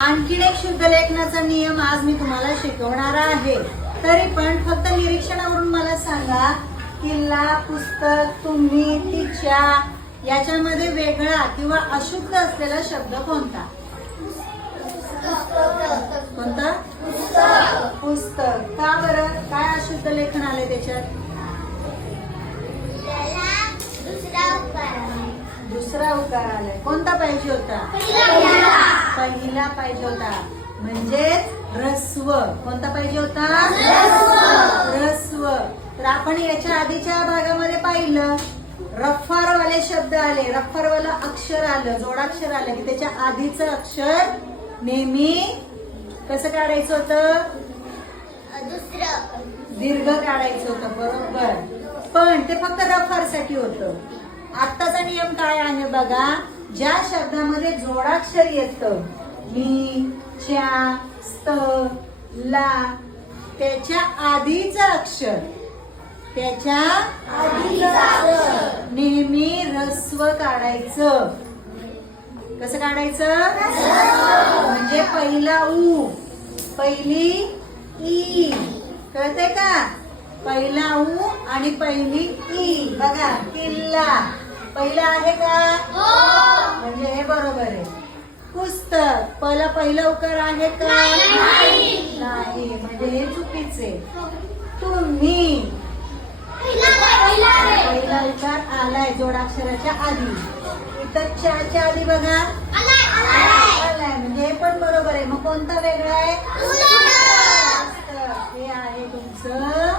आणखीन एक शुद्ध लेखनाचा नियम आज मी तुम्हाला शिकवणार आहे. तरी पण फक्त निरीक्षणावरून मला सांगा, किल्ला, पुस्तक, तुम्ही, तिच्या याच्यामध्ये वेगळा किंवा अशुद्ध असलेला शब्द कोणता? कोणता? पुस्तक. का बरं? काय अशुद्ध लेखन आले त्याच्यात? दुसरा उकार आलाय. कोणता पाहिजे होता? पहिला पाहिजे होता. म्हणजेच ह्रस्व. कोणता पाहिजे होता? ह्रस्व. तर आपण याच्या आधीच्या भागामध्ये पाहिलं, रफ्फारवाले शब्द आले, रफ्फारवाला अक्षर आलं, जोडाक्षर आलं की त्याच्या आधीचं अक्षर नेहमी कसं काढायचं होतं? दीर्घ काढायचं होतं. बरोबर. पण ते फक्त रफ्फारसाठी होतं. आत्ताचा नियम काय आहे बघा, ज्या शब्दामध्ये जोडाक्षर येतं, मी, च्या, स्त, ला, त्याच्या आधीचं अक्षर नेहमी ह्रस्व काढायचं. कसं काढायचं? म्हणजे पहिला उ, पहिली ई. कळतंय का? पहिला उ आणि पहिली ई. बघा, किल्ला पहिला आहे का? म्हणजे हे बरोबर आहे. पुस्तक पहिला उकार आहे का? नाही, म्हणजे हे चुकीचे. तुम्ही पहिला उकार आलाय जोडाक्षराच्या आधी. इतर च्या आधी बघा आलाय, म्हणजे हे पण बरोबर आहे. मग कोणता वेगळा आहे? हे आहे तुमचं